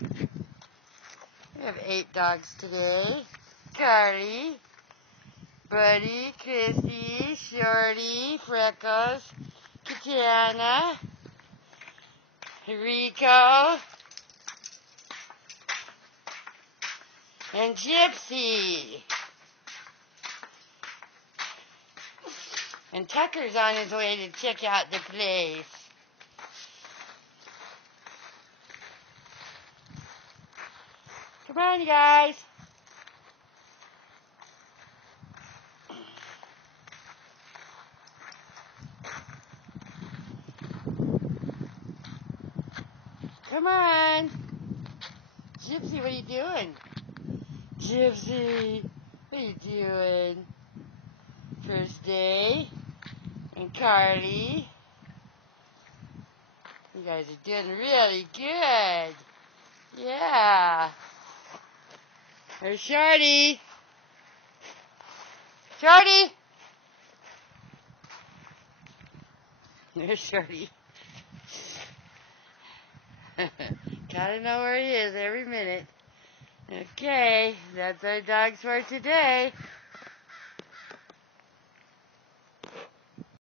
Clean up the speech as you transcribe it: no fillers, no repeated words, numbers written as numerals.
We have 8 dogs today. Carly, Buddy, Chrissy, Shorty, Freckles, Katiana, Rico, and Gypsy. And Tucker's on his way to check out the place. Come on, you guys. Come on. Gypsy, what are you doing? Gypsy, what are you doing? First day. And Carly. You guys are doing really good. Yeah. There's Shorty. Shorty! There's Shorty. Gotta know where he is every minute. Okay, that's our dogs for today.